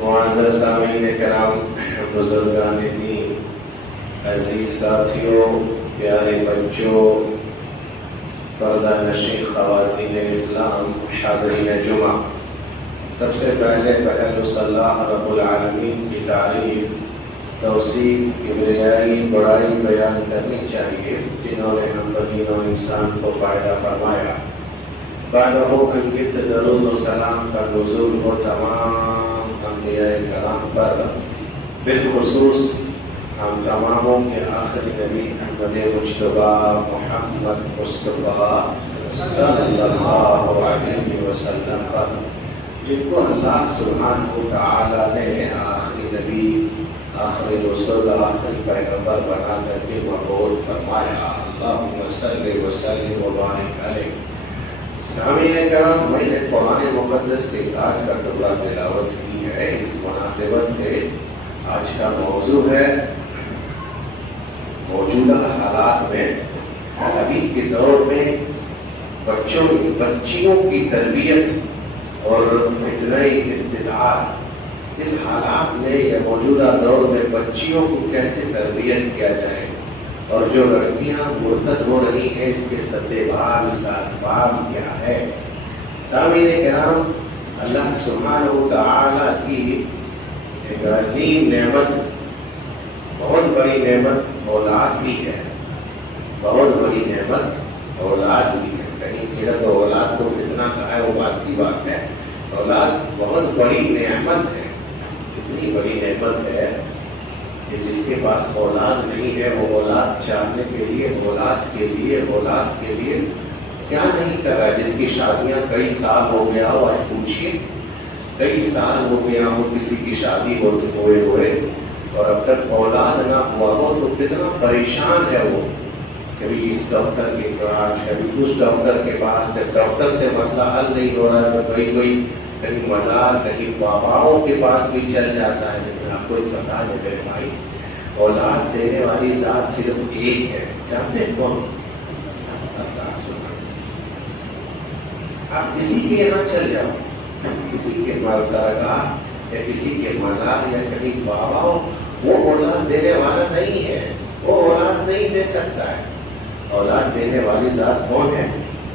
معزز سامعین کرام، بزرگان دین، عزیز ساتھیوں، پیارے بچوں، پردہ نشین خواتین اسلام، حاضرین جمعہ، سب سے پہلے صلی اللہ رب العالمین کی تعریف، توصیف، کبریائی، بڑائی بیان کرنی چاہیے جنہوں نے ہم بنی و انسان کو پیدا فرمایا۔ بعدہ انگت درود و سلام کا نزول ہو تمام انبیاء کرام پر، بالخصوص ہم تماموں کے آخری نبی احمد مجتبی محمد مصطفیٰ صلی اللہ علیہ وسلم پر، جن کو اللہ سبحانہ وتعالی نے آخری نبی، آخری رسول، آخری پیغمبر بنا کر کے مبعوث فرمایا۔ اللہم صلی وسلم وبارک علیہ۔ سامعین کرام، میں نے قرآن مقدس کے آج کا ٹکڑا تلاوت کی ہے۔ اس مناسبت سے آج کا موضوع ہے موجودہ حالات میں، ابھی کے دور میں بچیوں کی تربیت اور فتنہ ارتداد، اس حالات میں یا موجودہ دور میں بچیوں کو کیسے تربیت کیا جائے، اور جو لڑکیاں مرتد ہو رہی ہیں اس کے سبب، اس کا اسباب کیا ہے۔ سامعین کرام، اللہ سبحانہ وتعالی کی ایک عظیم نعمت، بہت بڑی نعمت اولاد بھی ہے، بہت بڑی نعمت اولاد بھی ہے۔ کہیں جگہ تو اولاد کو فتنہ کہا ہے، وہ بات کی بات ہے۔ اولاد بہت بڑی نعمت ہے، اتنی بڑی نعمت ہے کہ جس کے پاس اولاد نہیں ہے وہ اولاد چاہنے کے لیے، اولاد کے لیے کیا نہیں کر رہا ہے۔ جس کی شادیاں کئی سال ہو گیا ہو، آج پوچھیے کئی سال ہو گیا ہو کسی کی شادی ہوئے اور اب تک اولاد نہ ہوا ہو تو کتنا پریشان ہے وہ، کبھی اس ڈاکٹر کے پاس، کبھی اس ڈاکٹر کے پاس۔ جب ڈاکٹر سے مسئلہ حل نہیں ہو رہا ہے تو کہیں مزار، کہیں باباؤں کے پاس بھی چل جاتا ہے۔ لیکن آپ کو ایک بتا دیں میرے بھائی، اولاد دینے والی ذات صرف ایک ہے، جانتے ہیں کون؟ اللہ سبحانہ۔ آپ کسی کے یہاں چل جاؤ، کسی کے درگاہ یا کسی کے مزار یا کہیں باباؤں، وہ اولاد دینے والا نہیں ہے، وہ اولاد نہیں دے سکتا ہے۔ اولاد دینے والی ذات کون ہے؟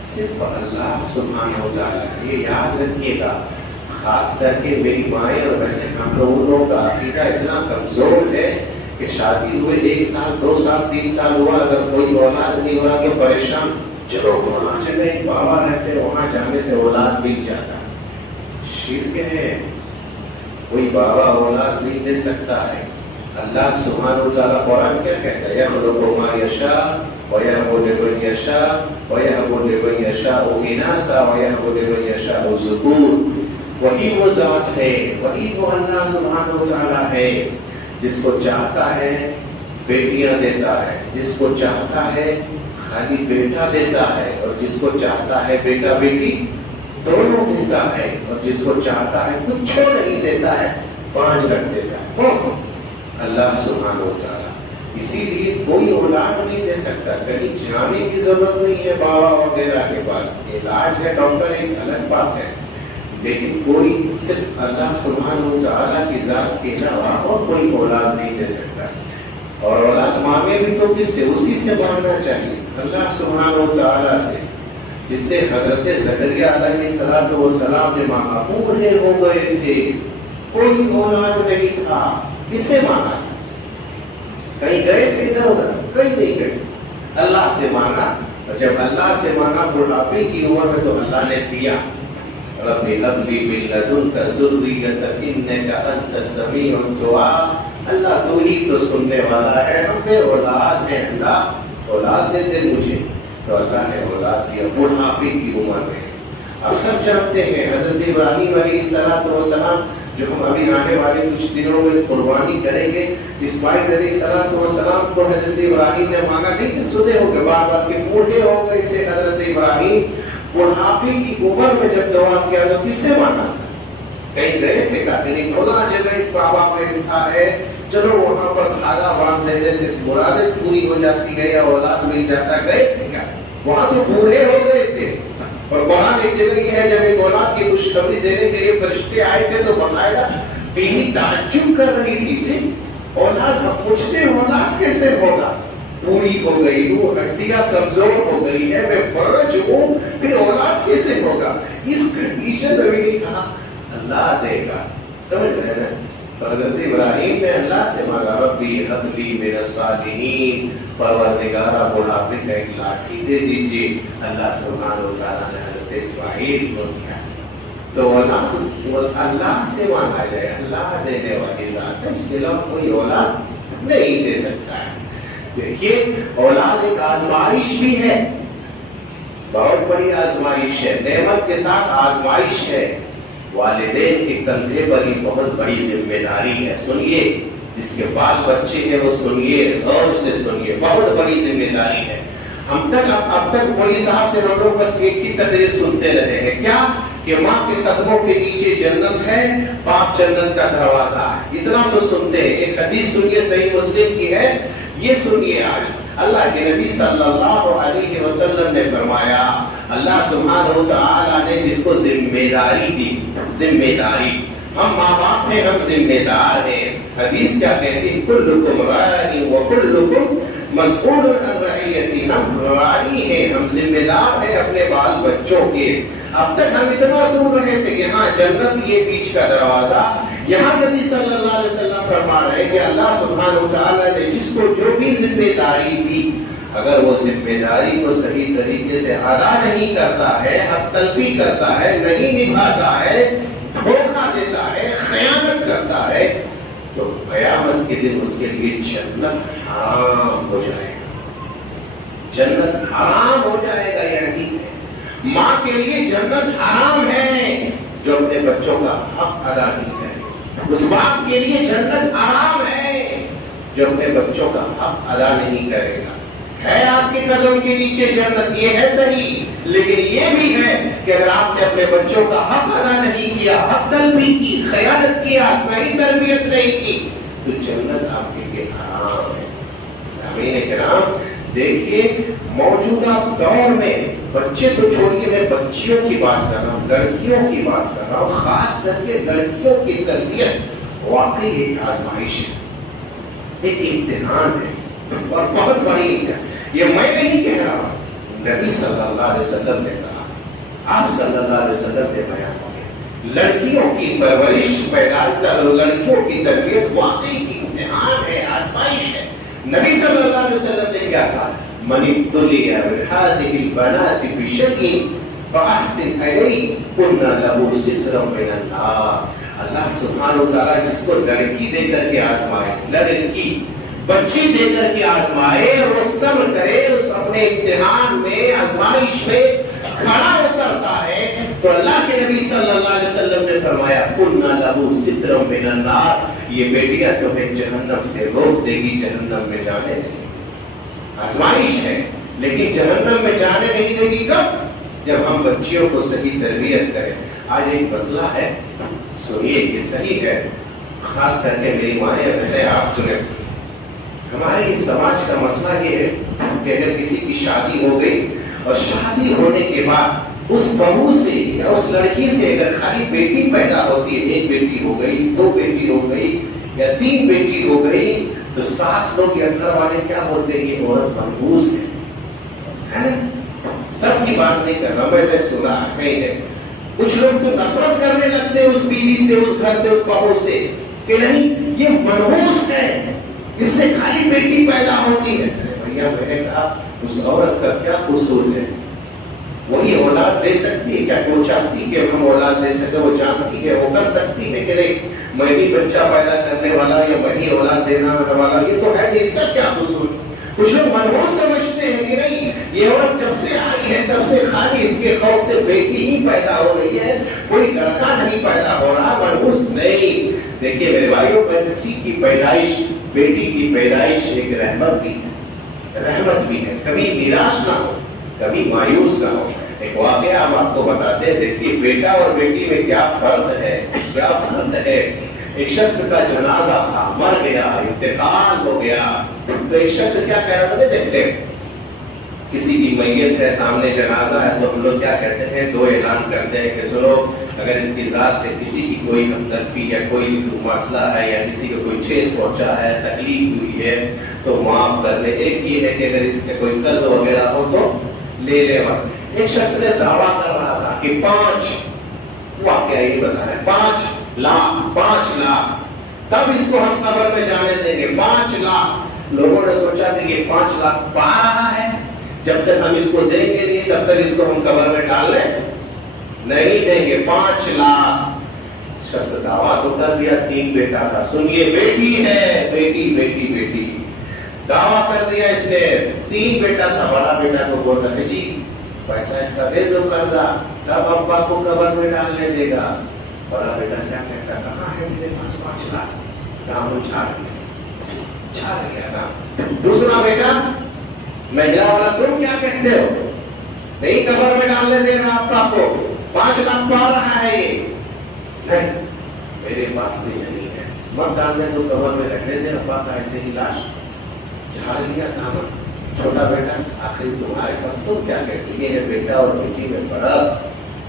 صرف اللہ سبحانہ وتعالی۔ یہ یاد رکھیے گا، خاص کر کے میری مائیں اور بہنیں، ہم لوگوں کا عقیدہ اتنا کمزور ہے کہ شادی ہوئے 1 سال 2 سال 3 سال ہوا، اگر کوئی اولاد نہیں ہو رہا تو پریشان، چلو فلاں جگہ ایک بابا رہتے وہاں جانے سے اولاد مل جاتا۔ شرک ہے، کوئی بابا اولاد نہیں دے سکتا ہے۔ اللہ سبحانہ وتعالی قرآن کیا کہتا ہے؟ یخلق ما یشاء وَيَهْبُ لِمَن يَشَاءُ وَيَهْبُ لِمَن يَشَاءُ إِنَاثًا وَيَهْبُ لِمَن يَشَاءُ الذُّكُورَ۔ وہی وہ ذات ہے، وہی وہ اللہ سبحانہ وتعالی ہے، جس کو چاہتا ہے بیٹیاں دیتا ہے، جس کو چاہتا ہے خالی بیٹا دیتا ہے، اور جس کو چاہتا ہے بیٹا بیٹی دونوں دیتا ہے، اور جس کو چاہتا ہے کچھ نہیں دیتا ہے، 5 رکھ دیتا ہے۔ کون؟ اللہ سبحانہ وتعالی۔ اسی لیے کوئی اولاد نہیں دے سکتا، کہیں جانے کی ضرورت نہیں ہے بابا وغیرہ کے پاس۔ علاج ہے، ڈاکٹر ایک الگ بات ہے، لیکن کوئی صرف اللہ سبحانہ وتعالی کی ذات کے علاوہ اور کوئی اولاد نہیں دے سکتا۔ اور اولاد مانگے بھی تو کس سے؟ اسی سے مانگنا چاہیے، اللہ سبحانہ وتعالی سے، جس سے حضرت زکریا علیہ السلام نے مانگا۔ بوڑھے ہو گئے تھے، کوئی اولاد نہیں تھا، کس سے مانگا تھا؟ کہیں گئے تھے ادھر ادھر؟ کہیں نہیں گئے، اللہ سے مانگا، اور جب اللہ سے مانگا بڑھاپے کی عمر میں تو اللہ نے دیا۔ رب هب لي من لدنك ذرية إنك أنت السميع الدعاء۔ اللہ تو ہی تو سننے والا ہے، ہم پہ اولاد ہے، اللہ اولاد دے دے مجھے، تو اللہ نے اولاد دیا بڑھاپے کی عمر میں۔ اب سب جانتے ہیں حضرت ابراہیم علیہ السلام، جو ہم ابھی آنے والے کچھ دنوں میں قربانی کریں گے، اسماعیل علیہ السلام کو حضرت ابراہیم نے مانگا، لیکن سنے ہو گئے بار بار کہ بوڑھے ہو گئے تھے حضرت ابراہیم، بڑھاپے کی عمر میں جب دعا کیا تو کس سے مانگا تھا؟ کہیں گئے تھے کا؟ نہیں، کھلا جگہ ایک بابا کا رشتہ ہے، چلو وہاں پر دھاگا باندھ دینے سے مرادیں پوری ہو جاتی ہے یا اولاد مل جاتا ہے، گئے تھے کیا؟ وہاں تو بوڑھے ہو گئے تھے۔ اور قرآن ایک جگہ یہ ہے جب ایک اولاد کی خوشخبری دینے کے لیے فرشتے آئے تھے تو باقاعدہ بیوی تعجب کر رہی تھی اولاد مجھ سے اولاد کیسے ہوگا؟ پوری ہو گئی ہوں، ہڈیاں کمزور ہو گئی ہے، میں برج ہوں، پھر اولاد کیسے ہوگا؟ اس کنڈیشن میں بھی نہیں کہا اللہ دے گا. سمجھ رہے ہیں؟ تو حضرت ابراہیم نے اللہ سے مانگا ربی ہب لی من الصالحین، پروردگارہ بڑھاپے کا ایک لاٹھی دے دیجیے. اللہ سبحانہ و تعالیٰ نے حضرت اسماعیل کو دیا. تو اولاد اللہ سے مانگا جائے، اللہ دینے والی ذات ہے، اس کے علاوہ کوئی اولاد نہیں دے سکتا ہے. دیکھیے اولاد ایک آزمائش بھی ہے، بہت بڑی آزمائش ہے، نعمت کے ساتھ آزمائش ہے. والدین کے کندھے پر یہ بہت بڑی ذمہ داری ہے. سنیے، جس کے بال بچے ہیں وہ سنیے، غور سے سنیے، بہت بڑی ذمہ داری ہے. اب تک مولوی صاحب سے ہم لوگ بس ایک ہی تقریر سنتے رہے ہیں، کیا کہ ماں کے قدموں کے نیچے جنت ہے، باپ جنت کا دروازہ ہے. اتنا تو سنتے ہیں. ایک حدیث سنیے، صحیح مسلم کی ہے، یہ سنیے. آج اللہ کے نبی صلی اللہ علیہ وسلم نے فرمایا، اللہ سبحانہ و تعالیٰ نے جس کو ذمہ داری دی، ذمہ داری، ہم ماں باپ ہیں، ہم ذمہ دار ہیں. حدیث کیا کہتی ہے؟ کلکم راع وکلکم مسئول عن رعیتہ. ہم راعی ہیں، ہم ذمہ دار ہیں اپنے بال بچوں کے. اب تک ہم اتنا سن رہے تھے کہ ہاں جنت یہ بیچ کا دروازہ. یہاں نبی صلی اللہ علیہ وسلم فرما رہے ہیں کہ اللہ سبحانہ و تعالیٰ نے جس کو جو بھی ذمہ داری دی، اگر وہ ذمہ داری کو صحیح طریقے سے ادا نہیں کرتا ہے، حق تلفی کرتا ہے، نہیں نبھاتا ہے، دھوکہ دیتا ہے، خیانت کرتا ہے، تو قیامت کے دن اس کے لیے جنت حرام ہو جائے گا. جنت حرام ہو جائے گا. یہ حدیث ہے. ماں کے لیے جنت حرام ہے جو اپنے بچوں کا حق ادا نہیں کرے. اس باپ کے لیے جنت حرام ہے جو اپنے بچوں کا حق ادا نہیں کرے گا. ہے آپ کے قدم کے نیچے جنت، یہ ہے صحیح، لیکن یہ بھی ہے کہ اگر آپ نے اپنے بچوں کا حق ادا نہیں کیا، حق تلفی کی، خیانت کیا، صحیح تربیت نہیں کی، تو جنت آپ کے لیے حرام ہے. سامعین کرام، دیکھیے موجودہ دور میں بچے تو چھوڑیے، میں بچیوں کی بات کر رہا ہوں، لڑکیوں کی بات کر رہا ہوں، خاص کر کے لڑکیوں کی تربیت واقعی ایک آزمائش ہے، ایک امتحان ہے، اور بہت بڑی امتحان. یہ میں نہیں کہہ رہا ہوں، نبی صلی اللہ علیہ وسلم نے کہا، آپ صلی اللہ علیہ وسلم نے بیان کیا. لڑکیوں کی پرورش، پیدائش، لڑکیوں کی تربیت واقعی کی امتحان ہے، آزمائش ہے. نبی صلی اللہ علیہ وسلم نے کیا کہا؟ من ابتلی بهذه البنات بشيء فاحسن الیهن له سترا من النار. اللہ سبحانہ و تعالیٰ جس کو لڑکی دے کر کے آزمائے، لڑکی بچی دے کر کے آزمائے، اور وہ صبر کرے، اس اپنے امتحان میں، آزمائش میں کھڑا اترتا ہے، تو اللہ کے نبی صلی اللہ علیہ وسلم نے فرمایا قلنا له سترا من النار. یہ بیٹیاں تمہیں جہنم سے روک دے گی، جہنم میں جانے نہیں. آزمائش ہے، لیکن جہنم میں جانے نہیں دے گی. کب؟ جب ہم بچیوں کو صحیح تربیت کریں. آج ایک مسئلہ ہے، سنیے، یہ صحیح ہے، خاص کر کے میری مائیں بہنیں آپ سنیں. ہمارے اس سماج کا مسئلہ یہ ہے کہ اگر کسی کی شادی ہو گئی اور شادی ہونے کے بعد اس بہو سے یا اس لڑکی سے اگر خالی بیٹی پیدا ہوتی ہے، ایک بیٹی ہو گئی، دو بیٹی ہو گئی یا تین بیٹی ہو گئی، تو ساس لوگ یا گھر والے کیا بولتے ہیں؟ یہ عورت منحوس ہے نا. سب کی بات نہیں کر رہا، میں نے سنا کہیں ہے، کچھ لوگ تو نفرت کرنے لگتے ہیں اس بیوی سے، اس گھر سے، اس بہو سے، کہ نہیں یہ منحوس ہے، اس سے خالی بیٹی پیدا ہوتی ہے. بھیا میں نے کہا اس عورت کا کیا قصور ہے؟ وہی اولاد دے سکتی ہے کیا؟ وہ چاہتی کہ ہم اولاد دے سکیں، وہ جانتی ہے، وہ کر سکتی ہے کہ نہیں میں ہی بچہ پیدا کرنے والا یا میں ہی اولاد دینا والا، یہ تو ہے نہیں، اس کا کیا قصور؟ کچھ لوگ منحوس سمجھتے ہیں کہ نہیں یہ عورت جب سے آئی ہے تب سے خالی اس کے خوف سے بیٹی ہی پیدا ہو رہی ہے، کوئی لڑکا نہیں پیدا ہو رہا. منحوس نہیں. دیکھیے میرے بھائیوں، بچی کی پیدائش، بیٹی کی پیدائش ایک رحمت بھی ہے، رحمت بھی ہے. کبھی نراش نہ ہو، کبھی مایوس نہ ہو. ایک واقعہ ہم آپ کو بتاتے ہیں. دیکھیے بیٹا اور بیٹی میں کیا فرق ہے، کیا فرق ہے. ایک شخص کا جنازہ تھا، مر گیا، انتقال ہو گیا، تو ایک شخص کیا کہہ رہا تھا؟ دیکھتے کسی کی میت ہے، سامنے جنازہ ہے، تو ہم لوگ کیا کہتے ہیں؟ دو اعلان کرتے ہیں کہ سنو، اگر اس کی ذات سے کسی کی کوئی ہمدردی یا کوئی مسئلہ ہے یا کسی کو کوئی ٹھیس پہنچا ہے، تکلیف ہوئی ہے، تو معاف کر دے۔ ایک یہ ہے کہ اگر اس کے کوئی قرض وغیرہ ہو تو لے لے۔ ایک شخص نے دعویٰ کر رہا تھا کہ 5 واقعہ یہ بتا رہے ہیں 5 لاکھ تب اس کو ہم قبر میں جانے دیں گے۔ 5 لاکھ لوگوں نے سوچا کہ یہ 5 لاکھ پا رہا ہے، جب تک ہم اس کو دیں گے نہیں تب تک اس کو ہم قبر میں ڈالنے نہیں دیں گے۔ 5 لاکھ شخص دعویٰ تو کر دیا، 3 بیٹا تھا، سنیے بیٹی ہے، بیٹی دعویٰ کر دیا اس نے، 3 بیٹا تھا، بڑا بیٹا کو بول رہا ہے جی پیسہ اس کا دے دو قرضہ، تب ابا کو قبر میں ڈالنے دے گا۔ بڑا بیٹا کیا کہتا، کہاں ہے میرے پاس 5 لاکھ، دامن چھاڑ گیا تھا۔ دوسرا بیٹا مہلا والا، تم کیا کہتے ہو، نہیں قبر میں ڈالنے دے گا ابا کو، 5 لاکھ پا رہا ہے یہ، نہیں میرے پاس بھی نہیں ہے، مت ڈالنے دو قبر میں، رہنے دے ابا کا ایسے ہی لاش۔ جھاڑ لیا دامن۔ چھوٹا بیٹا، آخری تمہارے پاس، تم کیا کہتے، یہ ہے بیٹا اور بیٹی میں فرق،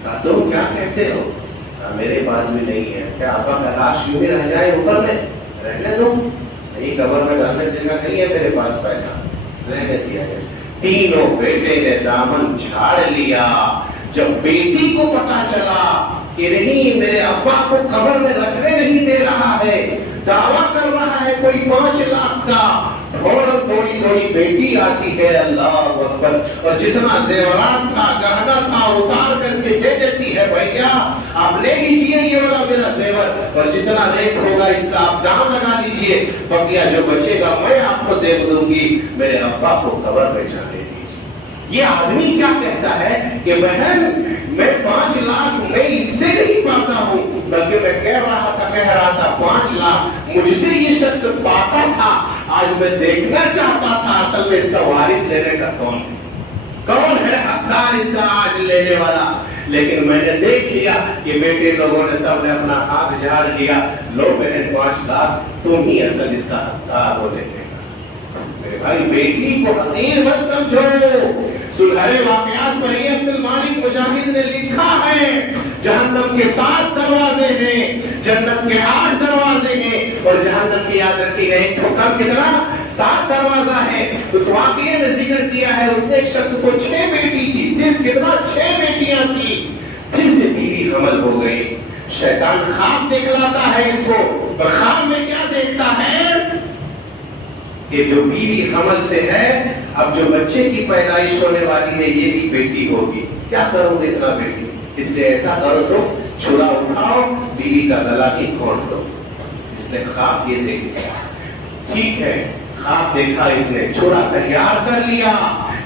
کہا تم کیا کہتے ہو، کہا میرے پاس بھی نہیں ہے، کیا ابا کا لاش یوں ہی رہ جائے اوپر میں، رہنے دو، نہیں قبر میں ڈالنے دے گا، نہیں ہے میرے پاس پیسہ، رہنے دیا گیا۔ تینوں بیٹے نے دامن جھاڑ لیا۔ جب بیٹی کو پتا چلا کہ نہیں میرے ابا کو قبر میں رکھنے نہیں دے رہا ہے، دعویٰ کر رہا ہے کوئی 5 لاکھ کا، تھوڑی بیٹی آتی ہے، اللہ اکبر، اور جتنا زیورات تھا، گہنا تھا، اتار کر کے دے دیتی ہے، بھیا آپ لے لیجئے یہ والا میرا زیور، اور جتنا ریٹ ہوگا اس کا آپ دام لگا لیجئے، بقیہ جو بچے گا میں آپ کو دے دوں گی، میرے ابا کو قبر میں جانے دیجئے۔ یہ آدمی کیا کہتا ہے کہ بہن میں 5 لاکھ میں اس سے نہیں پاتا ہوں، بلکہ میں کہہ رہا تھا 5 لاکھ مجھ سے یہ شخص پاتا تھا، آج میں دیکھنا چاہتا تھا اصل میں اس کا وارث لینے کا کون ہے حقدار اس کا آج لینے والا، لیکن میں نے دیکھ لیا کہ بیٹے لوگوں نے سب نے اپنا ہاتھ جھاڑ لیا، لو بہن 5 لاکھ تم ہی اصل اس کا حقدار ہو لینے کا۔ میرے بھائی بیٹی کو حقیر مت سمجھو۔ سلہرے واقعات پر عبد المالک مجاہد نے لکھا ہے جہنم کے 7 دروازے ہیں، جنت کے 8 دروازے ہیں، اور جہنم کی یاد رکھی گئی حکم کتنا 7 دروازہ ہے۔ اس واقعے میں ذکر کیا ہے اس نے ایک شخص کو 6 بیٹی تھی، صرف کتنا 6 بیٹیاں تھی، پھر سے بیوی حمل ہو گئی۔ شیطان خواب دکھلاتا ہے اس کو، اور خواب میں کیا دیکھتا ہے کہ جو بیوی حمل سے ہے، اب جو بچے کی پیدائش ہونے والی ہے یہ بھی بیٹی ہوگی، کیا کرو گے اتنا بیٹی، اس لیے ایسا کرو تو چھڑا اٹھاؤ، بیوی کا گلا ہی کھول دو۔ اس نے خواب یہ دیکھ لیا، ٹھیک ہے خواب دیکھا اس نے، چھڑا تیار کر لیا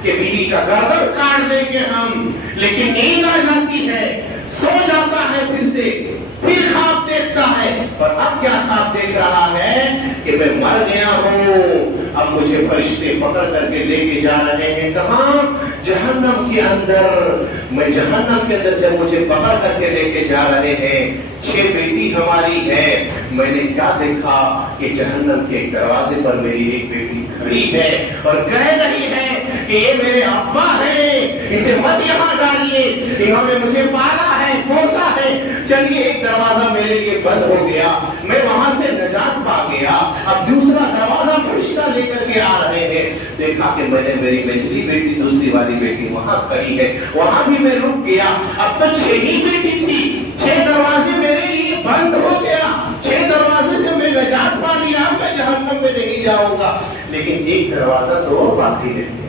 کہ بیوی کا گردن کاٹ دیں گے ہم، لیکن نیند آ جاتی ہے، سو جاتا ہے پھر سے، پھر خواب دیکھتا ہے، اور اب کیا خواب دیکھ رہا ہے کہ میں مر گیا ہوں، اب مجھے فرشتے پکڑ کر کے لے کے جا رہے ہیں، کہاں؟ جہنم کے اندر۔ میں جہنم کے اندر جب مجھے پکڑ کر کے لے کے جا رہے ہیں، 6 بیٹی ہماری ہے، میں نے کیا دیکھا کہ جہنم کے ایک دروازے پر میری ایک بیٹی کھڑی ہے اور کہہ رہی ہے کہ یہ میرے ابا ہیں، اسے مت یہاں ڈالیے، انہوں نے مجھے پالا ہے، پوسا ہے، چلیے ایک دروازہ میرے لیے بند ہو گیا، میں وہاں سے نجات پا گیا، اب دوسرا دروازہ فرشتہ لے کر کے آ رہے ہیں، دیکھا کہ میں نے میری بچلی بیٹی دوسری والی بیٹی وہاں کھڑی ہے، وہاں بھی میں رک گیا، اب تو 6 ہی بیٹی تھی، 6 دروازے میرے لیے بند ہو گیا، 6 دروازے سے میں نجات پا لیا، میں جہنم میں نہیں جاؤں گا، لیکن ایک دروازہ تو اور باقی رہ گیا،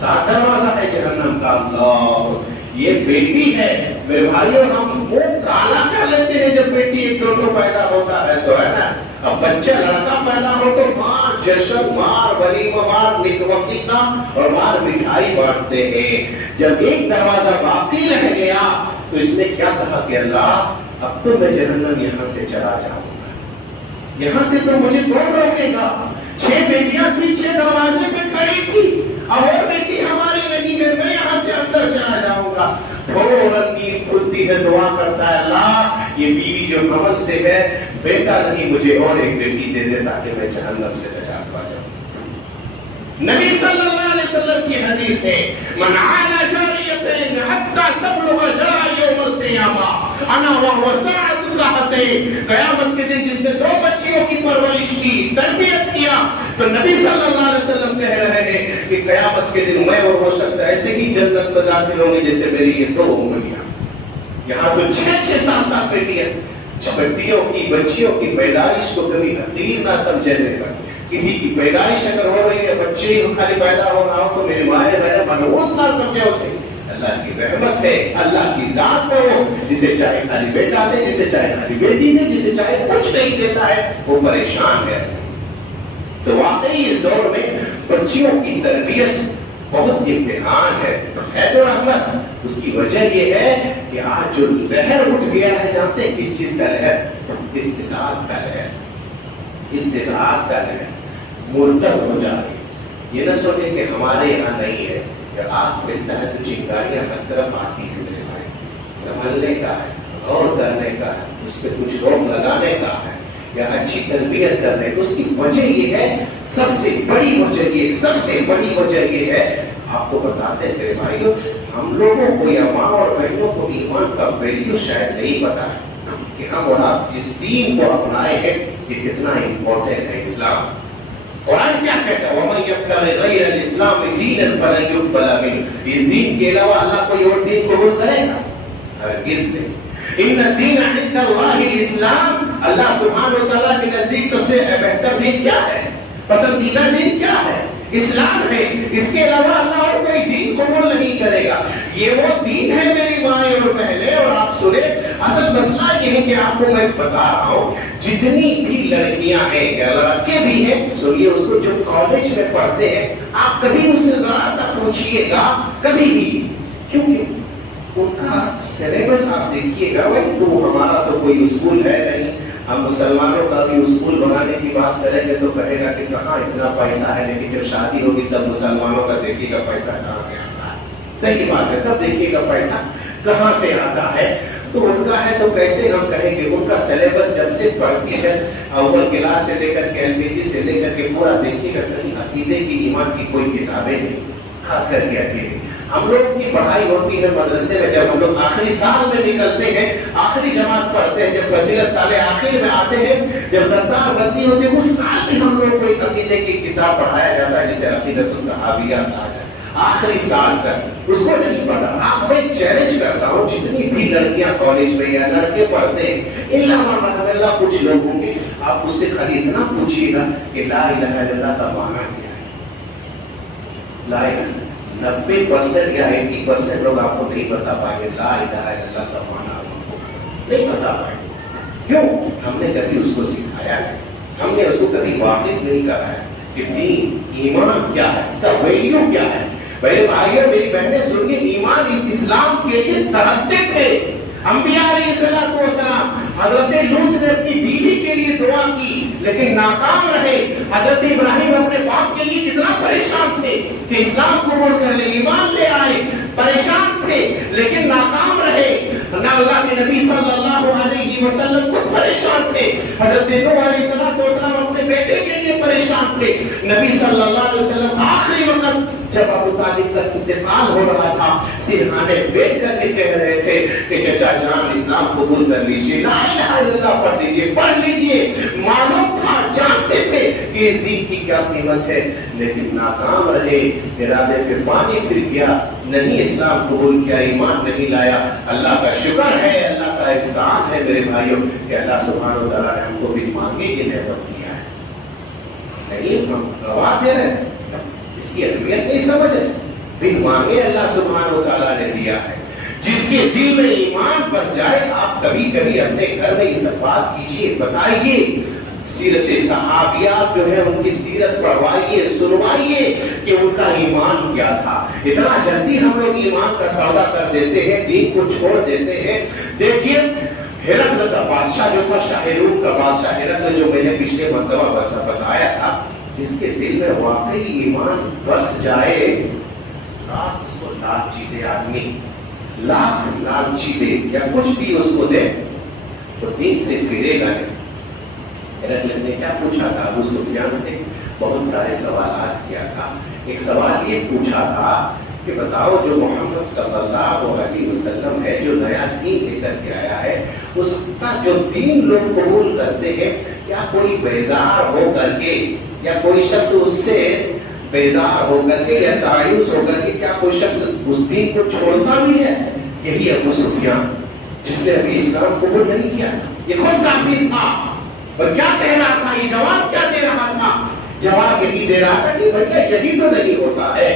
7 دروازہ ہے جہنم کا۔ اللہ، یہ بیٹی ہے میرے بھائیوں، ہم منہ کالا کر لیتے ہیں جب بیٹی ایک دو پیدا ہوتا ہے تو، ہے نا، اب بچہ لڑکا پیدا ہو تو مار جشن، مار ولیمہ، مار نکوقتہ اور مار مٹھائی بانٹتے ہیں، جب ایک دروازہ باقی رہ گیا تو اس نے کیا کہا کہ اللہ اب تو میں جہنم یہاں سے چلا جاؤں گا، یہاں سے تو مجھے کون روکے گا، 6 بیٹیاں تھی، 6 دروازے پہ کھڑی تھی، اب اور بیٹی ہماری نہیں ہے، میں یہاں سے اندر چلا جاؤں گا، فوراً نیند کھلتی ہے، دعا کرتا ہے اللہ یہ بیوی جو حمل سے ہے، بیٹا نہیں مجھے اور ایک بیٹی دے دے تاکہ میں جہنم سے نجات پا جاؤں۔ نبی صلی اللہ علیہ وسلم کی حدیث ہے من عال جاریتین حتی تبلغ جا یوم القیامہ انا وهو ساعۃ کہتین، قیامت کے دن جس نے دو بچیوں کی پرورش کی، تربیت کیا، تو نبی صلی اللہ علیہ وسلم کہہ رہے ہیں کہ قیامت کے دن میں اور وہ شخص ایسے ہی جنت میں داخل ہوں گے جیسے میری یہ دو انگلیاں۔ یہاں تو 6-7 بیٹیوں کی بچیوں کی پیدائش کو کبھی حقیر نہ سمجھنے کا۔ کسی کی پیدائش اگر ہو رہی ہے، بچے خالی پیدا ہو رہا ہو تو میرے مائیں بہن منحوس نہ سمجھے اسے۔ اللہ کی رحمت ہے، اللہ کی ذات ہے، وہ جسے چاہے خالی بیٹا دے، جسے چاہے خالی بیٹی دے، جسے چاہے کچھ نہیں دیتا ہے، وہ پریشان ہے۔ تو واقعی اس دور میں بچیوں کی تربیت بہت امتحان ہے تو رحمت۔ اس کی وجہ یہ ہے کہ آج جو لہر اٹھ گیا ہے، جانتے ہیں کس چیز کا لہر؟ ارتداد کا لہر، ارتداد کا لہر، مرتد ہو جا رہی۔ یہ نہ سوچیں کہ ہمارے یہاں نہیں ہے، جب آگ ملتا ہے تو چنگاریاں ہر طرف آتی ہیں میرے بھائی۔ سنبھلنے کا ہے، غور کرنے کا ہے، اس پہ کچھ روک لگانے کا ہے یا اچھی تربیت کرنے کی۔ اس کی وجہ یہ ہے، سب سے بڑی وجہ یہ ہے، آپ کو بتاتے ہیں میرے بھائیو، ہم لوگوں کو یا ماں اور بہنوں کو ایمان کا ویلیو شاید نہیں پتا ہے کہ ہم اور آپ جس دین کو اپنائے ہیں یہ کتنا امپورٹنٹ ہے۔ اسلام، قرآن کیا کہتا ہے؟ وَمَن يَبْتَغِ غَيْرَ الْإِسْلَامِ دِينًا فَلَن يُقْبَلَ مِنْهُ۔ اس دین کے علاوہ اللہ کوئی اور دین قبول کرے گا؟ ہرگز نہیں۔ ان الدین عند اللہ الاسلام، اللہ سبحانہ وتعالیٰ کے نزدیک سب سے بہتر دین کیا ہے؟ پسندیدہ دین کیا ہے؟ اسلام ہے۔ اس کے علاوہ اللہ اور کوئی دین قبول نہیں کرے گا۔ یہ وہ دین ہے میری مائیں اور بہنیں، اور آپ سنیں، اصل مسئلہ یہ ہے کہ آپ کو میں بتا رہا ہوں، جتنی بھی لڑکیاں ہیں یا لڑکے بھی ہیں، سنیے، اس کو جو کالج میں پڑھتے ہیں، آپ کبھی اس سے ذرا سا پوچھئے گا، کبھی بھی، کیونکہ ان کا سلیبس آپ دیکھیے گا، بھائی تو ہمارا تو کوئی اسکول ہے نہیں، ہم مسلمانوں کا بھی اسکول بنانے کی بات کریں گے تو کہے گا کہ کہاں اتنا پیسہ ہے، لیکن جب شادی ہوگی تب مسلمانوں کا دیکھیے گا پیسہ کہاں سے آتا ہے۔ صحیح بات ہے، تب دیکھیے گا پیسہ کہاں سے آتا ہے۔ تو ان کا ہے تو کیسے ہم کہیں گے؟ ان کا سلیبس جب سے پڑھتی ہے، اول کلاس سے لے کر کے LKG سے لے کر کے پورا دیکھیے گا، کہیں عقیدے کی، ایمان کی کوئی کتابیں نہیں، خاص کر کے عقیدے۔ ہم لوگ کی پڑھائی ہوتی ہے مدرسے میں، جب ہم لوگ آخری سال میں نکلتے ہیں، آخری جماعت پڑھتے ہیں، جب فضیلت سال آخر میں آتے ہیں، جب دستار بندی ہوتی ہے، اس سال بھی ہم لوگ کو ایک عقیدے کی کتاب پڑھایا جاتا ہے جسے عقیدۃ الطحاویہ کہا جاتا ہے، آخری سال تک اس کو نہیں پڑھا۔ آپ میں چیلنج کرتا ہوں، جتنی بھی لڑکیاں کالج میں یا لڑکے پڑھتے ہیں، اللہ کچھ لوگ ہوں گے، آپ اس سے خالی اتنا پوچھئے گا کہ لا الہ الا اللہ کا معنی کیا ہے؟ لا الہ 90% یا 80% لوگ آپ کو نہیں بتا پائیں گے لا الہ الا اللہ کا معنی، آپ کو نہیں بتا پائیں گے۔ کیوں؟ ہم نے کبھی اس کو سکھایا ہے، ہم نے اس کو کبھی واقف نہیں کرایا کہ دین، ایمان کیا ہے، اس کا ویلیو کیا ہے۔ میرے بھائیوں، میری بہنیں سنیے، ایمان اس اسلام کے لیے ترستے تھے۔ انبیاء علیہ السلام، حضرت لوط نے اپنی بیوی کے لیے دعا کی لیکن ناکام رہے۔ حضرت ابراہیم اپنے باپ کے لیے کتنا پریشان تھے کہ اسلام قبول کر لے، ایمان لے آئے، پریشان تھے لیکن ناکام رہے۔ اللہ کے نبی صلی اللہ علیہ وسلم خود پریشان تھے۔ حضرت نوح علیہ السلام اپنے بیٹے کے لیے پریشان تھے۔ نبی صلی اللہ علیہ وسلم آخری وقت جب ابو طالب کا انتقال ہو رہا تھا، سرہانے بیٹھ کر کے کہہ رہے تھے کہ چچا جان اسلام قبول کر لیجئے، لا الہ الا اللہ پڑھ لیجئے، پڑھ لیجئے۔ معلوم تھا، جانتے تھے کہ اس دین کی کیا قیمت ہے، لیکن ناکام رہے، ارادے پہ پانی پھر گیا، نہیں اسلام قبول کیا، ایمان نہیں لایا۔ اللہ کا شکر ہے، اللہ کا احسان ہے میرے بھائیوں کہ اللہ سبحانہ وتعالیٰ نے ہم کو بھی مانگے کی نعمت دیا ہے۔ نہیں ہم گوا دے رہے ہیں، اس کی اہمیت نہیں سمجھ رہے، بن مانگے اللہ سبحانہ وتعالیٰ نے دیا ہے۔ جس کے دل میں ایمان بس جائے، آپ کبھی کبھی اپنے گھر میں یہ سب بات کیجیے، بتائیے، سیرت صحابیات جو ہے ان کی سیرت پڑھوائیے، سنوائیے کہ ان کا ایمان کیا تھا۔ اتنا جلدی ہم لوگ ایمان کا سودا کر دیتے ہیں، دین کو چھوڑ دیتے ہیں۔ دیکھیے ہرقل کا بادشاہ جو تھا، شاہ روم کا بادشاہ ہرقل، جو میں نے پچھلے مرتبہ بتایا تھا، جس کے دل میں واقعی ایمان بس جائے، رات اس کو لالچی دے آدمی، لاکھ لالچی دے یا کچھ بھی اس کو دے، وہ دین سے پھرے گا نہیں۔ ہرقل نے کیا پوچھا تھا ابو سفیان سے؟ بہت سارے سوالات کیا تھا. ایک سوال یہ پوچھا تھا کہ بتاؤ جو محمد صلی اللہ علیہ وسلم ہے جو نیا دین لے کر کے آیا ہے اس کا جو دین لوگ قبول کرتے ہیں کیا کوئی بیزار ہو کر کے یا کوئی شخص اس سے بیزار ہو کر کے یا تعیوس ہو کر کے کیا کوئی شخص اس دین کو چھوڑتا بھی ہے؟ یہی ابو سفیان جس نے ابھی اسلام قبول نہیں کیا تھا یہ خود کافر تھا اور کیا کہہ رہا تھا یہ جواب کیا دے رہا تھا؟ جواب یہی دے رہا تھا کہ بھیا یہی تو نہیں ہوتا ہے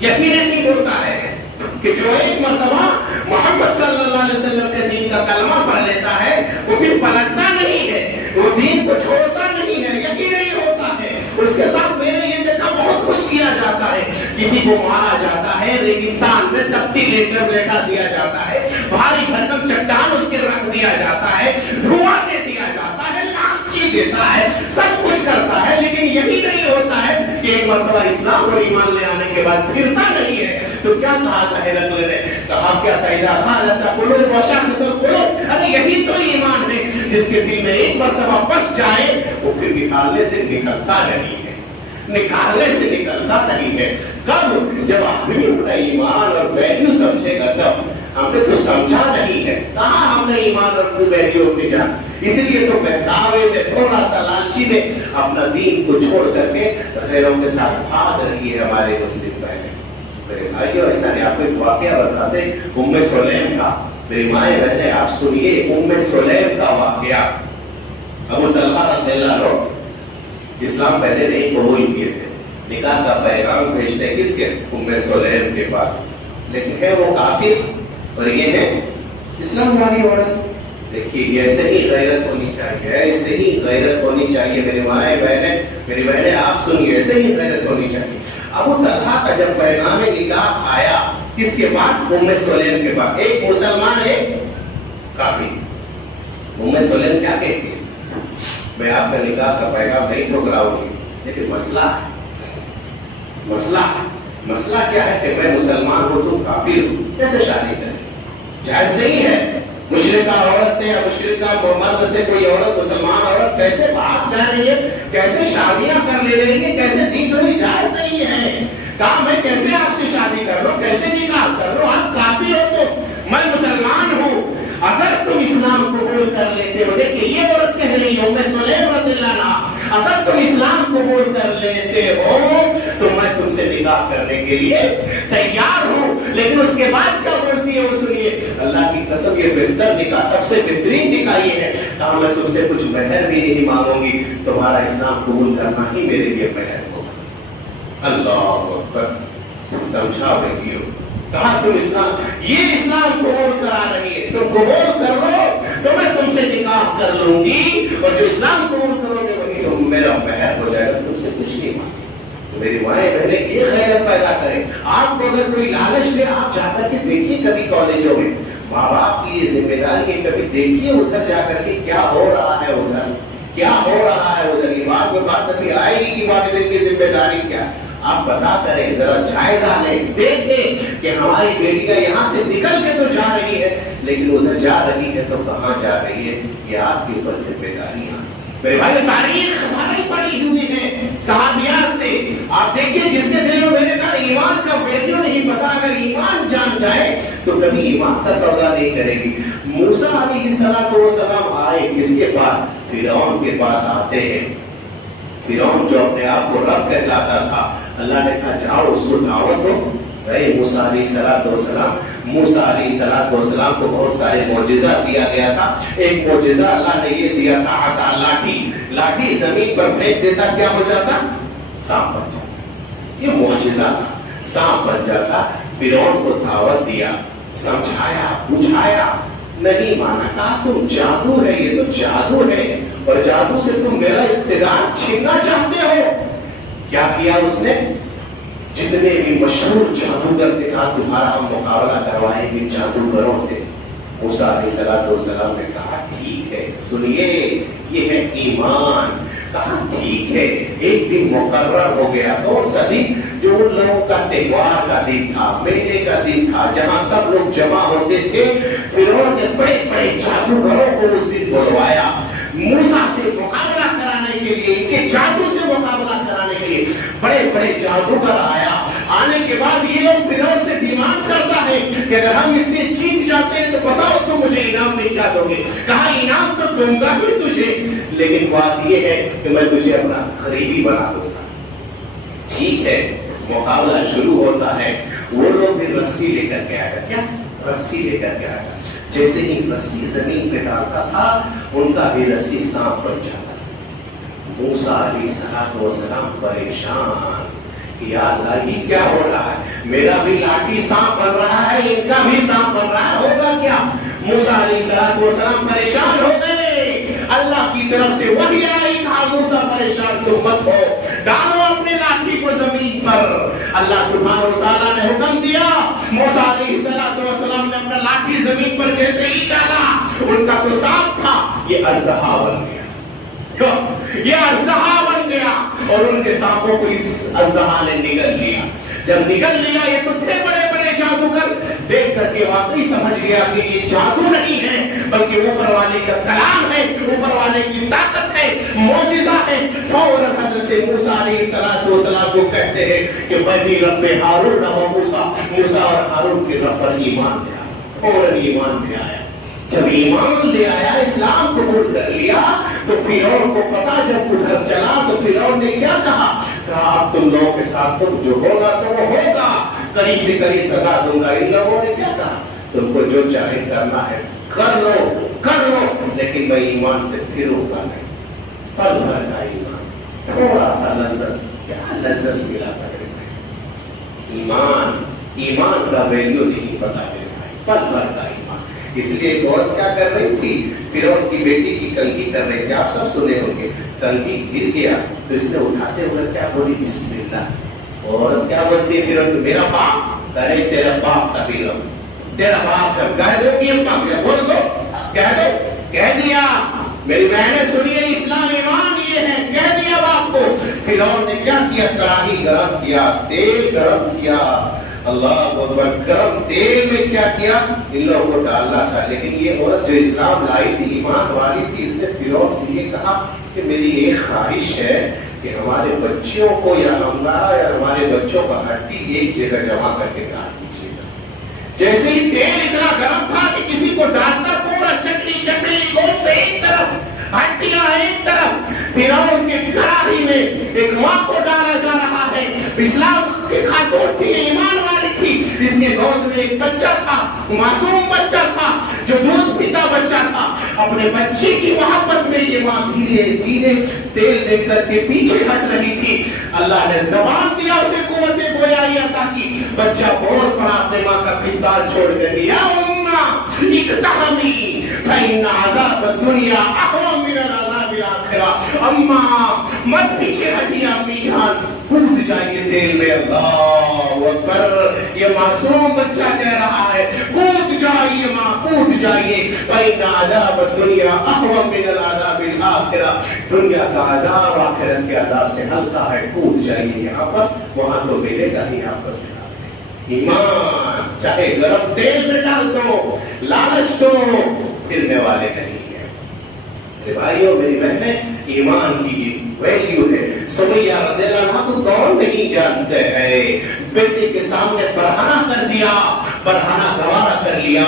یہی نہیں ہوتا ہے کہ جو ایک مرتبہ محمد صلی اللہ علیہ وسلم کے دین کا کلمہ پڑھ لیتا ہے وہ پھر پلٹتا نہیں ہے وہ دین کو چھوڑتا نہیں ہے یہی نہیں ہوتا ہے. اس کے ساتھ میں نے یہ دیکھا بہت کچھ کیا جاتا ہے کسی کو مارا جاتا ہے ریگستان میں تپتی لے کر لیٹا دیا جاتا ہے بھاری بھرکم چٹان اس کے رکھ دیا جاتا ہے دھواں دے دیا جاتا ہے لالچی دیتا ہے سب کچھ کرتا ہے لیکن یہی نہیں ہوتا ہے کہ ایک مرتبہ اسلام اور ایمان لے آنے کے بعد پھرتا نہیں ہے. تو کیا کہا تھا ہرقل نے؟ کہا کیا تھا اذا خالط قلوب وشاخص القلوب ارے یہی تو ایمان ہے جس کے دل میں ایک مرتبہ بس جائے وہ پھر نکالنے سے نکلتا نہیں ہے نکالنے سے نکلتا نہیں ہے. کب؟ جب آدمی اپنا ایمان اور ویلیو سمجھے گا تب. ہم نے تو سمجھا نہیں ہے کہاں ہم نے ایمان اور اپنی ویلیو اپنی جان اس لیے تو بہتاوے میں تھوڑا سا لالچی میں اپنا دین کو چھوڑ کر کے غیروں کے ساتھ بھاگ رہی ہے ہمارے مسلم بہنیں. میرے بھائیو ایسا نہیں آپ کو ایک واقعہ بتاتے ام سلیم کا. میری مائیں بہنیں آپ سنیے ام سلیم کا واقعہ. ابو طلحہ رضی اللہ عنہ اسلام پہلے نہیں قبول کیے تھے نکاح کا پیغام بھیجتے کس کے؟ ام سلیم کے پاس لیکن ہے وہ کافر اور یہ ہے اسلام والی عورت. دیکھیے ایسے ہی غیرت ہونی چاہیے ایسے ہی غیرت ہونی چاہیے میری مائیں بہنیں میری بہنیں آپ سنیے ایسے ہی غیرت ہونی چاہیے. ابو طلحہ کا جب پیغام نکاح آیا کس کے پاس؟ ام سلیم کے پاس. ایک مسلمان ایک کافر. ام سلیم کیا کہتی ہے؟ میں آپ کا نکاح کا پیغام نہیں ٹھکراؤں گی لیکن مسئلہ کیا ہے کہ میں مسلمان ہوں تم کافر ہو کیسے شادی کریں؟ جائز نہیں ہے. مشرکہ عورت سے یا مشرکہ مرد سے کوئی عورت مسلمان عورت کیسے بھاگ جا رہی ہے کیسے شادیاں کر لے رہی ہے کیسے دین چھوڑی جائز نہیں ہے. کہا میں کیسے آپ سے شادی کر لوں کیسے نکاح کر لوں آپ کافر ہو تو میں مسلمان ہوں. اگر تم اسلام قبول کر لیتے ہو دیکھیے یہ عورت کہہ رہی ہے ام سلیم رضی اللہ عنہا اگر تم اسلام قبول کر لیتے ہو تو میں تم سے نکاح کرنے کے لیے تیار ہوں. لیکن اس کے بعد کیا بولتی ہے وہ سنیے اللہ کی قسم یہ بہتر نکاح سب سے بہترین نکاح یہ ہے کہا میں تم سے کچھ مہر بھی نہیں مانگوں گی تمہارا اسلام قبول کرنا ہی میرے لیے مہر ہوگا. اللہ اکبر. سمجھا بھائیو کہا تم اسلام قبول کرا رہی ہے تم قبول کر لو تو میں تم سے نکاح کر لوں گی اور جو اسلام قبول کرو گے وہی تم میرا مہر ہو جائے گا تم سے کچھ نہیں مانگے. میری مائیں بہنیں یہ غیرت پیدا کریں. آپ کو اگر کوئی لالچ دے آپ جا کر کے دیکھیے کبھی کالجوں میں ماں باپ کی یہ ذمہ داری ہے کبھی دیکھیے ادھر جا کر کے کیا ہو رہا ہے ادھر یہ بات ابھی آئے گی کہ والدین کی ذمہ داری کیا. آپ بتا کریں ذرا جائزہ لیں دیکھیں کہ ہماری بیٹیاں یہاں سے نکل کے تو جا رہی ہے لیکن ادھر جا رہی ہے تو کہاں جا رہی ہے یہ آپ کے اوپر ذمہ داریاں. میرے بھائی تاریخ ہماری پڑھی ہوئی ہے صحابیات سے. آپ دیکھیے جس کے دل میں میں نے کہا ایمان کا ویلیو نہیں پتا اگر ایمان جان جائے تو کبھی ایمان کا سودا نہیں کرے گی. موسیٰ علیہ السلام آئے کس کے پاس؟ فرعون کے پاس آتے ہیں. فرعون جو اپنے آپ کو رب کہلاتا تھا اللہ نے کہا جاؤ اس کو دعوت دو. گئے موسیٰ علیہ السلام. موسیٰ علیہ السلام کو بہت سارے معجزہ دیا گیا تھا. ایک معجزہ اللہ نے یہ دیا تھا عصا لاٹھی زمین پر پھینک دیتا کیا ہو جاتا؟ سانپ بن جاتا. یہ معجزہ تھا سانپ بن جاتا. فرعون کو دعوت دیا سمجھایا بجھایا نہیں مانا. کہا تم جادو ہے یہ تو جادو ہے اور جادو سے تم میرا اقتدار چھیننا چاہتے ہو. کیا کیا اس نے؟ جتنے بھی مشہور جادوگر تھے کہا تمہارا ہم مقابلہ کروائیں گے جادوگروں سے. موسیٰ علیہ السلام نے کہا ٹھیک ہے. سنیے یہ ہے ایمان. کہا ٹھیک ہے. ایک دن مقرر ہو گیا. کون سا دن؟ جو ان لوگوں کا تہوار کا دن تھا میلے کا دن تھا جہاں سب لوگ جمع ہوتے تھے. فرعون نے بڑے بڑے جادوگروں کو اس دن بلوایا موسیٰ سے مقابلہ کرانے کے لیے ان کے جادو سے مقابلہ کے بڑے بڑے جادوگر آیا. آنے کے بعد یہ لوگ فرعون سے ڈیمانڈ کرتا ہے کہ اگر ہم اس سے جیت جاتے ہیں تو بتاؤ تم مجھے انعام میں کیا دو گے. کہا انعام تو دوں گا بھی تجھے, لیکن بات یہ ہے کہ میں تجھے اپنا قریبی بنا دوں گا. ٹھیک ہے, مقابلہ شروع ہوتا ہے. وہ لوگ بھی رسی لے کر کے آیا. کیا رسی لے کر کے آیا. جیسے ہی رسی زمین پہ ڈالتا تھا ان کا بھی رسی سانپ بن جاتا. موسیٰ علیہ السلام پریشان, یا اللہ یہ کیا ہو رہا ہے, میرا بھی لاٹھی سانپ بن رہا ہے, ان کا بھی سانپ بن رہا ہے, ہوگا کیا. موسیٰ علیہ السلام پریشان ہو گئے. اللہ کی طرف سے وحی آئی, کہا موسیٰ پریشان تو مت ہو, ڈالو اپنے لاٹھی کو زمین پر. اللہ سبحانہ و تعالیٰ نے حکم دیا. موسیٰ علیہ السلام نے اپنا لاٹھی زمین پر جیسے ہی ڈالا, ان کا تو سانپ تھا یہ اژدہا بن گیا. یہ اژدہا بن گیا اور ان کے سانپوں کو اس اژدہا نے نگل لیا. جب نگل لیا, یہ تو تھے بڑے بڑے جادوگر, دیکھ کر کے واقعی سمجھ گیا کہ یہ جادو نہیں ہے بلکہ اوپر والے کا کلام ہے, اوپر والے کی طاقت ہے, معجزہ ہے. فوراً حضرت موسیٰ علیہ السلام کو کہتے ہیں کہ میں بھی رب ہارون و موسیٰ اور ہارون کے رب پر ایمان لے آیا. فوراً ایمان لے آیا. جب ایمان لے آیا, اسلام قبول کر لیا, تو فرعون کو پتا جب ادھر چلا تو فرعون نے کیا کہا, اب تم لوگوں کے ساتھ تو جو ہوگا تو وہ ہوگا, کڑی سے کڑی سزا دوں گا. ان لوگوں نے کیا کہا, تم کو جو چاہے کرنا ہے کر لو, لیکن میں ایمان سے پھروں گا نہیں. پل بھر کا ایمان, تھوڑا سا لذت, کیا لذت ملا پکڑے میں. ایمان کا ویلیو نہیں پتا میرے بھائی, پل بھر کا ایمان. اس لیے ایک عورت کیا کر رہی تھی, فرعون کی بیٹی کی کنگھی کر رہی تھی. آپ سب سنے ہوں گے, کنگھی گر گیا تو اس نے اٹھاتے ہوئے کیا بولی, بسم اللہ. عورت کیا بولتی ہے فرعون, میرا باپ, ارے تیرا باپ کا فرعون, تیرا باپ کا, کہہ دو کہ بول دو, کہہ دیا. میری بہنیں سنیے, اسلام ایمان یہ ہے, کہہ دیا باپ کو. فرعون نے کیا کیا, کڑاہی گرم کیا, تیل گرم کیا. اللہ اکبر, گرم تیل میں کیا کیا, ان لوگوں کو ڈالنا تھا. لیکن یہ عورت جو اسلام لائی تھی, ایمان والی تھی, اس نے فرعون سے یہ کہا کہ میری ایک خواہش ہے کہ ہمارے بچوں کو یا ہمارا یا ہمارے بچوں کا ہڈی ایک جگہ جمع کر کے کاٹ دیجیے گا. جیسے ہی تیل اتنا گرم تھا کہ کسی کو ڈالتا پورا چکری گوشت سے ایک طرف, ہڈیاں ایک طرف. فرعون کے کڑاہی میں ایک ماں کو ڈالا جا رہا ہے. اسلام کی خاتون تھی, ایمان والی تھی, اس کے گود میں ایک بچہ تھا, معصوم بچہ تھا, جو دودھ پیتا بچہ تھا. اپنے بچے کی محبت میں یہ ماں دھیرے دھیرے تیل دے کر کے پیچھے ہٹ رہی تھی. اللہ نے زبان دیا اسے, قوت گویائی عطا کی. بچہ بول پڑا اپنے ماں کا پستال چھوڑ کر, یا امّا اقتحمی فإن عذاب الدنیا اہون من العذاب الآخرہ. اماں مت پیچھے ہٹیے, امی جان کود جائیے تیل میں. اللہ اکبر, یہ معصوم بچہ کہہ رہا ہے, کود جائیے ماں, کود جائیے. فإن عذاب الدنیا اہون من العذاب الآخرہ, دنیا کا عذاب آخرت کے عذاب سے ہلکا ہے, کود جائیے یہاں پر, وہاں تو ملے گا ہی آپ کو. ایمان چاہے گرم تیل میں ڈال دو, لالچ تو گرنے والے نہیں ہیں. میرے بھائیوں, میری بہنیں, ایمان کی ویلیو ہے. سمیہ رضی اللہ عنہ کو کون نہیں جانتے ہیں, بیٹے کے سامنے برہنہ کر دیا, برہنہ گوارا کر لیا,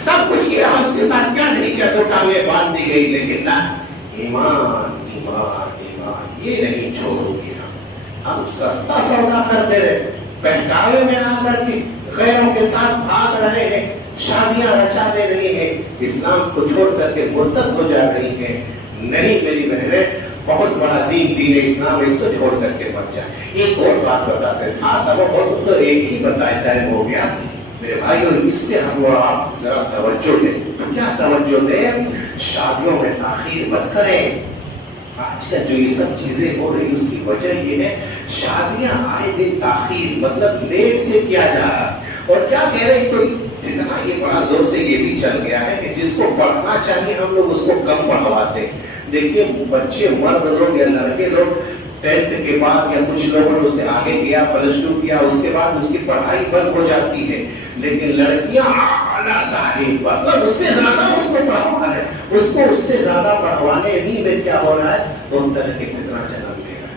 سب کچھ کیا, اس کے ساتھ کیا نہیں کیا, تو ٹانگیں باندھ دی گئی. لیکن نہ, ایمان یہ نہیں چھوڑو گے. ہم سستا سودا کرتے رہے, پہکاوے میں آ کر کے غیروں کے ساتھ بھاگ رہے ہیں, شادیاں رچا لے رہی ہیں, اسلام کو چھوڑ کر کے مرتد ہو جا رہی ہیں. نہیں میری بہنیں, بہت بڑا دین اسلام ہے, اس کو چھوڑ کر کے بچ جائے. ایک اور بات بتاتے ہیں, ہاں سب بہت تو ایک ہی بتائے, ٹائم ہو گیا. میرے بھائیوں, اس سے ہم اور آپ ذرا توجہ دیں. کیا توجہ دیں, شادیوں میں تاخیر مت کریں. آج کل جو یہ سب چیزیں ہو رہی اس کی وجہ یہ ہے, شادیاں آئے دن تاخیر, مطلب لیٹ سے کیا جا رہا. اور کیا کہہ رہے, تو اتنا یہ بڑا زور سے یہ بھی چل گیا ہے کہ جس کو پڑھنا چاہیے ہم لوگ اس کو کم پڑھواتے ہیں. دیکھیے بچے, مرد لوگ یا لڑکے لوگ 10th کے بعد یا کچھ لوگوں نے اس سے آگے گیا, +2 کیا, اس کے بعد اس کی پڑھائی بند ہو جاتی ہے. لیکن لڑکیاں اعلیٰ تعلیم, مطلب اس سے زیادہ اس کو پڑھوانا ہے, اس سے زیادہ پڑھوانے ہی میں کیا ہو رہا ہے, 2 طرح کے فتنہ جنم لے رہا ہے.